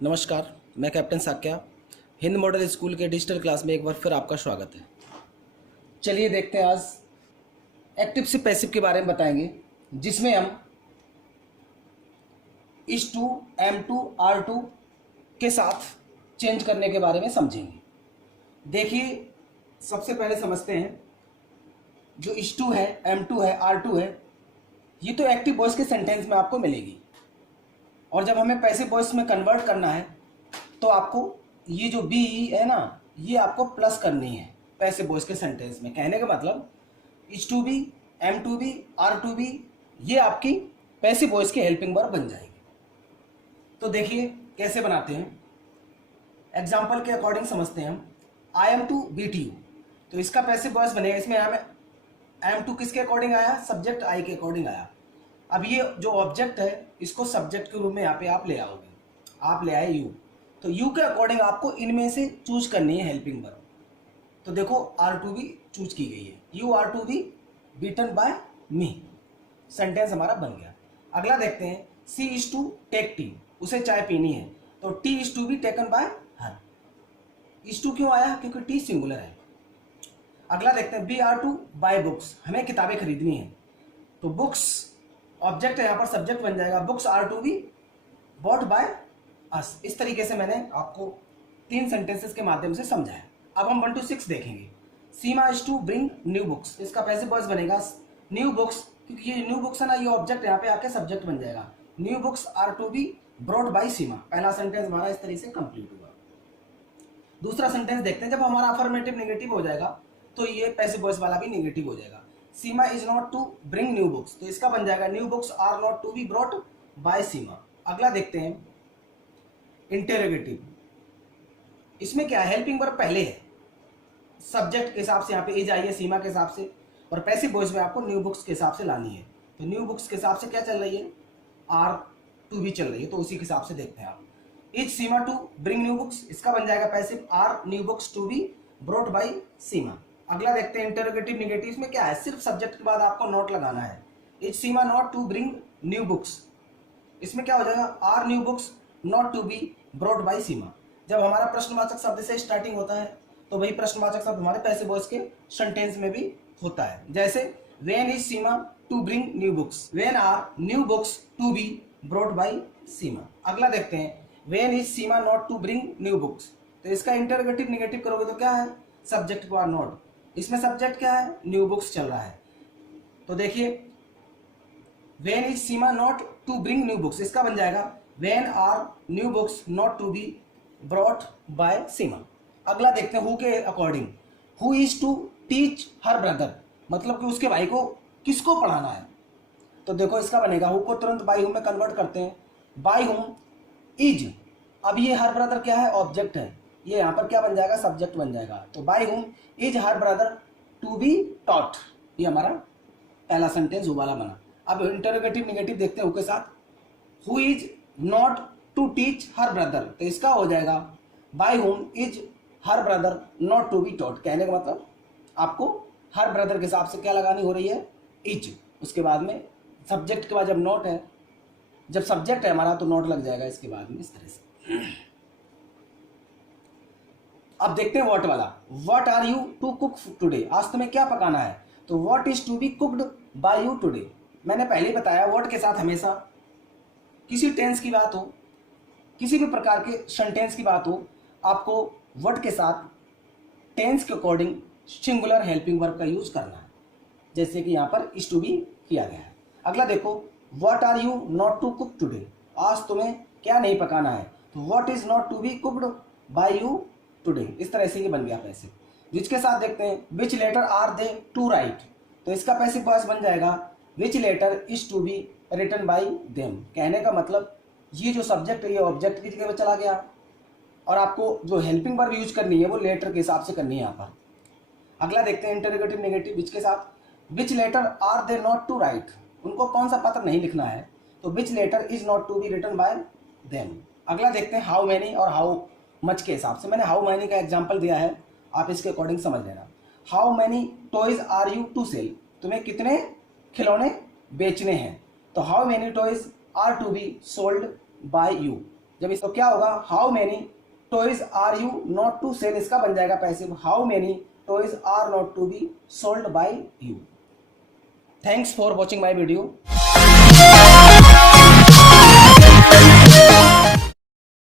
नमस्कार, मैं captain Sakya. Hind model school के डिजिटल क्लास में एक बार फिर आपका स्वागत है। चलिए देखते हैं, आज एक्टिव से पैसिव के बारे में बताएंगे, जिसमें हम इस टू M2 R2 के साथ चेंज करने के बारे में समझेंगे। देखिए, सबसे पहले समझते हैं, जो इस टू है, M2 है, R2 है, ये तो एक्टिव वॉइस के सेंटेंस में आपको मिलेगी। और जब हमें पैसिव वॉइस में कन्वर्ट करना है तो आपको ये जो बी है ना, ये आपको प्लस करनी है पैसिव वॉइस के सेंटेंस में। कहने का मतलब इस टू बी, M2 भी, R2 भी, ये आपकी पैसिव वॉइस की हेल्पिंग वर्ब बन जाएगी। तो देखिए कैसे बनाते हैं, एग्जाम्पल के अकॉर्डिंग समझते हैं हम। I am to beat you, तो इसका पैसिव वॉइस बनेगा। इसमें आई एम टू किसके अकॉर्डिंग आया? सब्जेक्ट आई के अकॉर्डिंग आया। अब ये जो ऑब्जेक्ट है, इसको सब्जेक्ट के रूप में यहाँ पे आप ले आओगे, आप ले आए यू, तो यू के अकॉर्डिंग आपको इनमें से चूज करनी है हेल्पिंग वर्ब। तो देखो R2 भी चूज की गई है, यू R2 भी बीटन बाय मी, सेंटेंस हमारा बन गया। अगला देखते हैं, she is to take tea, उसे चाय पीनी है, तो tea is to be taken by her. Is to क्यों आया? क्योंकि टी सिंगुलर है। अगला देखते हैं, बी R2 बाय बुक्स, हमें किताबें खरीदनी है, तो बुक्स ऑब्जेक्ट है, यहाँ पर सब्जेक्ट बन जाएगा, बुक्स R2 भी बॉट बाय अस। इस तरीके से मैंने आपको 3 सेंटेंसेस के माध्यम से समझाया। अब हम 1 to 6 देखेंगे। Seema is to bring new books, इसका पैसिव वॉइस बनेगा न्यू बुक्स, क्योंकि ये न्यू बुक्स है ना, ये ऑब्जेक्ट यहाँ पे आके सब्जेक्ट बन जाएगा। न्यू बुक्स R2 भी ब्रॉट बाय सीमा। पहला सेंटेंस हमारा इस तरीके से कंप्लीट हुआ। दूसरा सेंटेंस देखते हैं, जब हमारा अफर्मेटिव नेगेटिव हो जाएगा तो ये पैसिव वॉइस वाला भी नेगेटिव हो जाएगा। Seema is not to bring new books, तो इसका बन जाएगा new books are not to be brought by Seema. अगला देखते हैं, इंटेरोगेटिव। इसमें क्या है? हेल्पिंग वर्ब पहले है, सब्जेक्ट के हिसाब से यहाँ पे इज आई है सीमा के हिसाब से, और पैसिव वॉइस में आपको न्यू बुक्स के हिसाब से लानी है। तो न्यू बुक्स के हिसाब से क्या चल रही है? R2 भी चल रही है, तो उसी के हिसाब से देखते हैं आप। Is Seema to bring new books, इसका बन जाएगा passive are new books to be brought by Seema. अगला देखते हैं, इंटरोगेटिव नेगेटिव। में क्या है? सिर्फ सब्जेक्ट के बाद आपको नॉट लगाना है। Is Seema not to bring new books, इसमें क्या हो जाएगा? Are new books not to be brought by Seema. जब हमारा प्रश्नवाचक शब्द से स्टार्टिंग होता है तो वही प्रश्नवाचक शब्द हमारे पैसिव वॉइस के सेंटेंस में भी होता है। जैसे when is Seema to bring new books, when are new books to be brought by Seema. अगला देखते हैं, when is Seema not to bring new books, तो इसका इंटरोगेटिव नेगेटिव करोगे तो क्या है? सब्जेक्ट को आर नॉट, इसमें सब्जेक्ट क्या है? न्यू बुक्स चल रहा है। तो देखिए, when is Seema not to bring new books, इसका बन जाएगा when are new books not to be brought by Seema. अगला देखते हैं, हु के according. Who is to teach her brother, मतलब कि उसके भाई को किसको पढ़ाना है। तो देखो इसका बनेगा, हु को तुरंत बाय हुम में कन्वर्ट करते हैं, बाय हुम इज। अब ये हर ब्रदर क्या है? ऑब्जेक्ट है, ये यहाँ पर क्या बन जाएगा? सब्जेक्ट बन जाएगा। तो by whom is her brother to be taught, ये हमारा पहला सेंटेंस हु वाला बना। अब इंटरोगेटिव नेगेटिव देखते हैं हु के साथ। Who is not to teach her brother, तो इसका हो जाएगा by whom is her brother not to be taught. कहने का मतलब आपको हर ब्रदर के हिसाब से क्या लगानी हो रही है? इज। उसके बाद में सब्जेक्ट के बाद जब नॉट है, जब सब्जेक्ट है हमारा तो नॉट लग जाएगा इसके बाद में, इस तरह से। अब देखते हैं व्हाट वाला। What are you to cook today, आज तुम्हें क्या पकाना है। तो what is to be cooked by you today. मैंने पहले ही बताया, व्हाट के साथ हमेशा किसी टेंस की बात हो, किसी भी प्रकार के सेंटेंस की बात हो, आपको व्हाट के साथ टेंस के अकॉर्डिंग सिंगुलर हेल्पिंग वर्ब का यूज करना है, जैसे कि यहाँ पर इज टू बी किया गया है। अगला देखो, what are you not to cook today, आज तुम्हें क्या नहीं पकाना है। तो what is not to be cooked by you today, इस तरह से ये बन गया पैसिव। जिसके साथ देखते हैं, which letter are they to write, तो इसका पैसिव वॉइस बन जाएगा which letter is to be written by them. कहने का मतलब ये जो सब्जेक्ट है ये ऑब्जेक्ट की जगह पर चला गया, और आपको जो हेल्पिंग वर्ब यूज करनी है वो लेटर के हिसाब से करनी है यहाँ पर। अगला देखते हैं, इंटरोगेटिव नेगेटिव। विच के साथ, which letter are they not to write, उनको कौन सा पत्र नहीं लिखना है, तो which letter is not to be written by them. अगला देखते हैं, हाउ मैनी और हाउ मच के हिसाब से। मैंने हाउ मैनी का एग्जाम्पल दिया है, आप इसके अकॉर्डिंग समझ लेना। How many toys are you to sell, तुम्हें कितने खिलौने बेचने हैं। तो how many toys are to be sold by you, जब इस तो क्या होगा, how many toys are you not to sell, इसका बन जाएगा passive, how many toys are not to be sold by you. Thanks for watching my video.